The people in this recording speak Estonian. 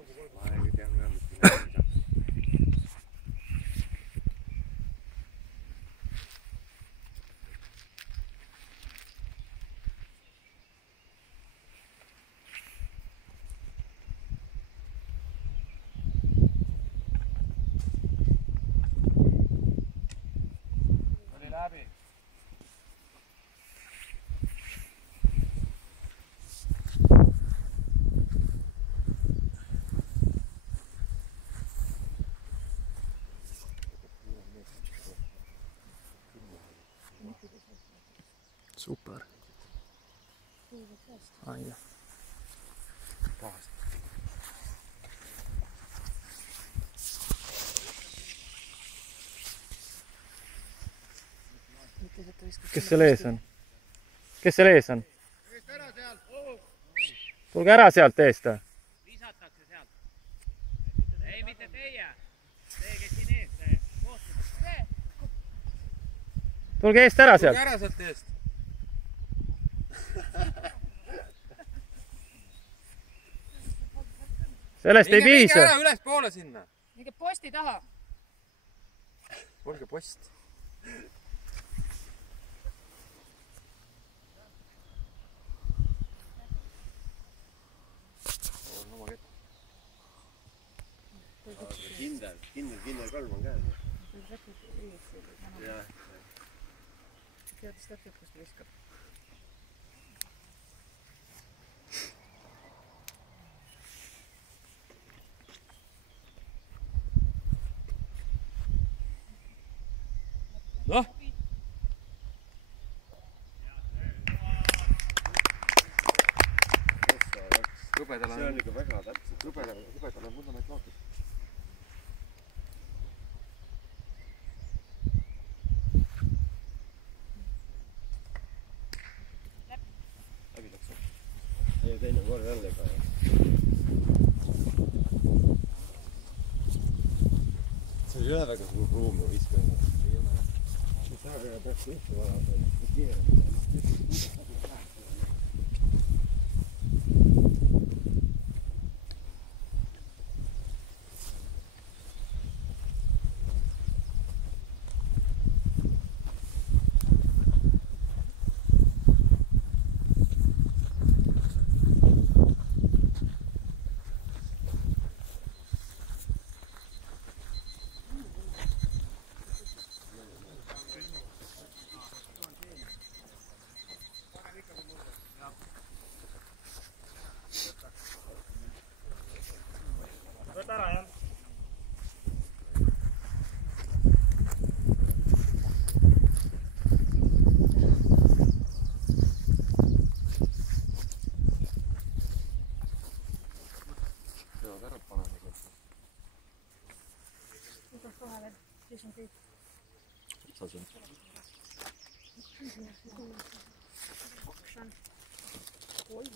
Ma ei tea ka mitte midagi. Oli läbi. Super. Aitäh. Pahasti. Kes seal ees on? Kes seal ees on? Tulge ära sealt eest. Lisatakse sealt. Ei, mitte teie. Teie, kes siin ees. Tulge eest ära sealt. Tulge ära sealt eest. Sellest ei piisa. Minge ära üles poole sinna. Minge posti taha. Olge post. Kindel kolm on käes. Jah. Teadis täpselt, kust viskab. Noh. See on ikka väga täpselt. Hõbedal on vundament loodud. Läbi läks. Ei, teine kord jälle ka. See ei ole väga suur ruum ja viskajana. Ei ole. See peaks ühte vaadata. Võta ära, jah. Peavad ära panema. Võtad kohale, siis on kõik. Otsas on. Kaks on. Oi.